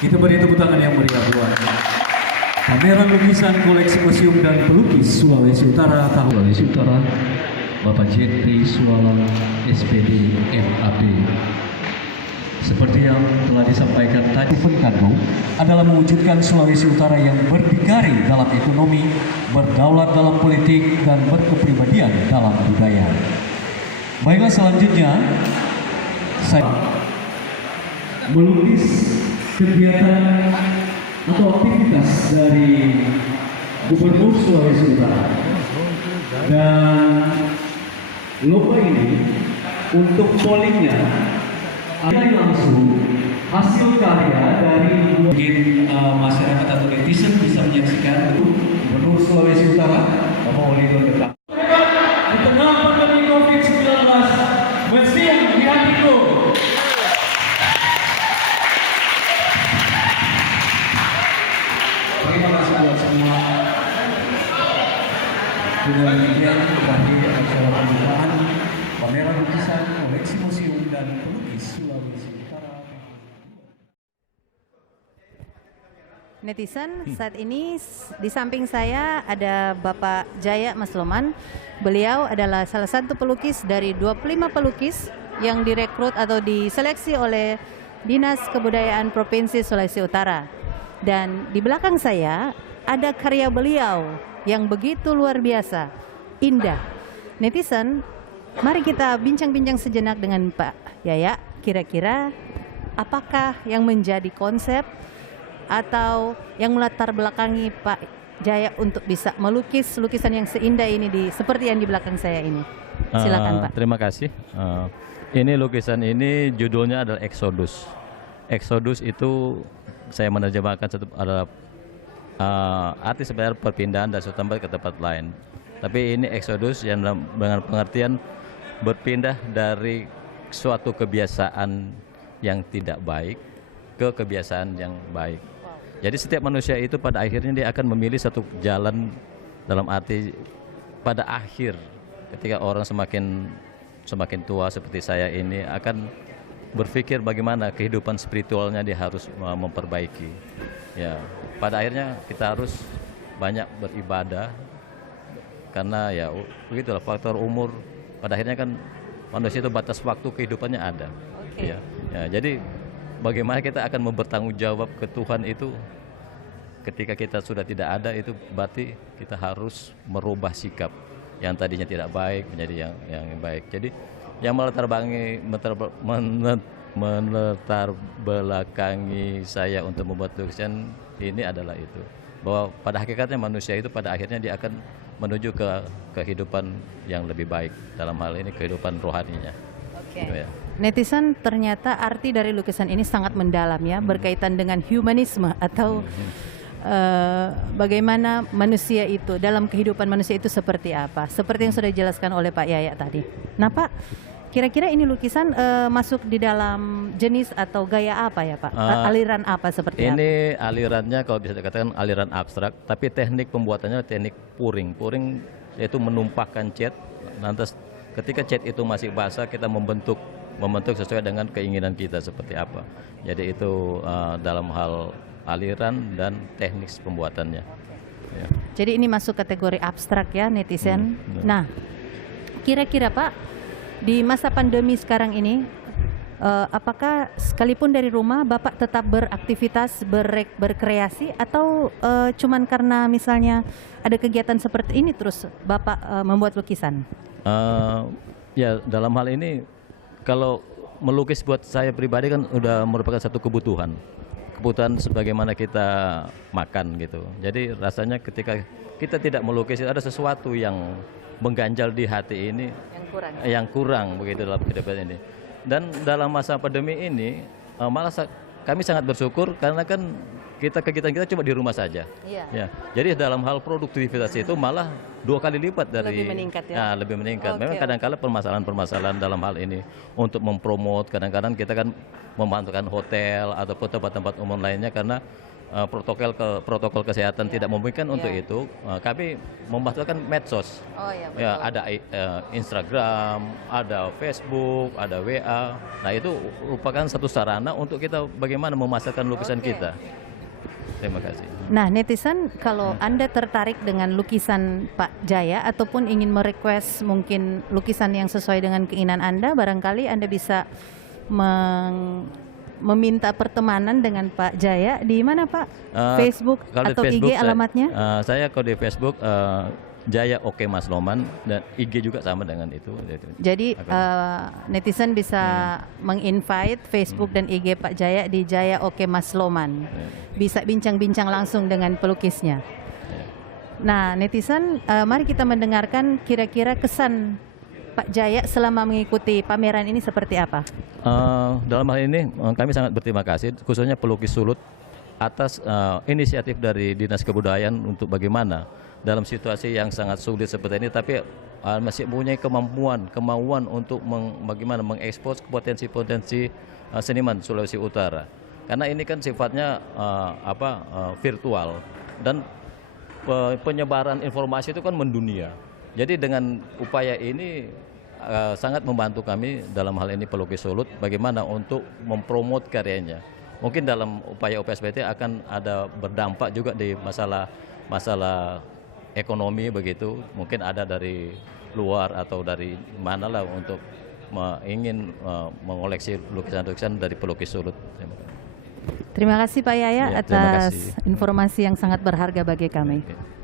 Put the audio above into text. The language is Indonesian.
Kita beri tepuk tangan yang meriah buat pameran lukisan koleksi museum dan pelukis Sulawesi Utara tahun Sulawesi Utara, Bapak Jeffrey Sualang, SPD MAB. Seperti yang telah disampaikan tadi, Kano adalah mewujudkan Sulawesi Utara yang berdikari dalam ekonomi, berdaulat dalam politik, dan berkepribadian dalam budaya. Baiklah, selanjutnya saya melukis kegiatan atau aktivitas dari Gubernur Sulawesi Utara, dan lomba ini untuk pollingnya ada langsung hasil karya dari mungkin masyarakat atau netizen bisa menyaksikan Gubernur Sulawesi Utara Bapak Wali Kota. Di tengah pandemi COVID-19, museum di hatiku. Terima kasih buat semua. Dengan demikian berakhir acara pembukaan pameran lukisan koleksi museum dan pelukis Sulawesi Utara. Netizen, saat ini di samping saya ada Bapak Jaya Masloman. Beliau adalah salah satu pelukis dari 25 pelukis yang direkrut atau diseleksi oleh Dinas Kebudayaan Provinsi Sulawesi Utara. Dan di belakang saya ada karya beliau yang begitu luar biasa, indah. Netizen, mari kita bincang-bincang sejenak dengan Pak Yaya. Kira-kira apakah yang menjadi konsep atau yang melatar belakangi Pak Jaya untuk bisa melukis lukisan yang seindah ini seperti yang di belakang saya ini? Silakan Pak. Terima kasih. Ini lukisan ini judulnya adalah Exodus. Exodus itu saya menerjemahkan adalah arti sebenarnya perpindahan dari suatu tempat ke tempat lain. Tapi ini Exodus yang dengan pengertian berpindah dari suatu kebiasaan yang tidak baik ke kebiasaan yang baik. Jadi setiap manusia itu pada akhirnya dia akan memilih satu jalan, dalam arti pada akhir ketika orang semakin tua seperti saya ini akan berpikir bagaimana kehidupan spiritualnya dia harus memperbaiki. Ya, pada akhirnya kita harus banyak beribadah karena ya begitulah faktor umur. Pada akhirnya kan manusia itu batas waktu kehidupannya ada. Okay. Ya, jadi bagaimana kita akan bertanggung jawab ke Tuhan itu ketika kita sudah tidak ada, itu berarti kita harus merubah sikap yang tadinya tidak baik menjadi yang baik. Jadi yang melatar belakangi saya untuk membuat lukisan ini adalah itu, bahwa pada hakikatnya manusia itu pada akhirnya dia akan menuju ke kehidupan yang lebih baik, dalam hal ini kehidupan rohaninya. Oke. Gitu ya. Netizen, ternyata arti dari lukisan ini sangat mendalam ya, berkaitan dengan humanisme atau bagaimana manusia itu, dalam kehidupan manusia itu seperti apa, seperti yang sudah dijelaskan oleh Pak Yaya tadi. Nah Pak, kira-kira ini lukisan masuk di dalam jenis atau gaya apa ya Pak? Aliran apa seperti apa? Ini alirannya kalau bisa dikatakan aliran abstrak, tapi teknik pembuatannya teknik puring. Puring yaitu menumpahkan cat, lantas ketika cat itu masih basah kita membentuk sesuai dengan keinginan kita seperti apa. Jadi itu dalam hal aliran dan teknik pembuatannya. Ya. Jadi ini masuk kategori abstrak ya netizen. Nah, kira-kira Pak, di masa pandemi sekarang ini, apakah sekalipun dari rumah Bapak tetap beraktivitas, berkreasi, atau cuman karena misalnya ada kegiatan seperti ini terus Bapak membuat lukisan? Ya, dalam hal ini kalau melukis buat saya pribadi kan udah merupakan satu kebutuhan sebagaimana kita makan gitu. Jadi rasanya ketika kita tidak melukis ada sesuatu yang mengganjal di hati ini, yang kurang begitu dalam kehidupan ini. Dan dalam masa pandemi ini malah kami sangat bersyukur karena kan kegiatan kita cuma di rumah saja. Iya. Ya. Jadi dalam hal produktivitas itu malah 2 kali lipat dari lebih meningkat ya. Lebih meningkat. Okay. Memang kadang-kadang permasalahan dalam hal ini untuk mempromot, kadang-kadang kita kan membantukan hotel ataupun tempat-tempat umum lainnya karena protokol kesehatan tidak memungkinkan untuk itu, kami memanfaatkan medsos. Oh ya, Ya, ada Instagram, ada Facebook, ada WA. Nah, itu merupakan satu sarana untuk kita bagaimana memasarkan lukisan kita. Terima kasih. Nah, netizen, kalau Anda tertarik dengan lukisan Pak Jaya ataupun ingin merequest mungkin lukisan yang sesuai dengan keinginan Anda, barangkali Anda bisa meminta pertemanan dengan Pak Jaya di mana, Pak? Facebook Kalau di atau Facebook, IG alamatnya? Saya kalau di Facebook Jaya Oke Masloman, dan IG juga sama dengan itu. Jadi netizen bisa menginvite Facebook dan IG Pak Jaya di Jaya Oke Masloman. Bisa bincang-bincang langsung dengan pelukisnya. Nah, netizen, mari kita mendengarkan kira-kira kesan Pak Jaya selama mengikuti pameran ini seperti apa? Dalam hal ini kami sangat berterima kasih, khususnya pelukis Sulut, atas inisiatif dari Dinas Kebudayaan untuk bagaimana dalam situasi yang sangat sulit seperti ini, tapi masih mempunyai kemauan untuk bagaimana mengekspos potensi-potensi seniman Sulawesi Utara. Karena ini kan sifatnya virtual, dan penyebaran informasi itu kan mendunia. Jadi dengan upaya ini sangat membantu kami dalam hal ini pelukis Sulut bagaimana untuk mempromot karyanya. Mungkin dalam upaya UPSPT akan ada berdampak juga di masalah ekonomi begitu. Mungkin ada dari luar atau dari mana lah untuk ingin mengoleksi lukisan-lukisan dari pelukis Sulut. Terima kasih Pak Yaya Ya, terima atas kasih. informasi yang sangat berharga bagi kami. Oke.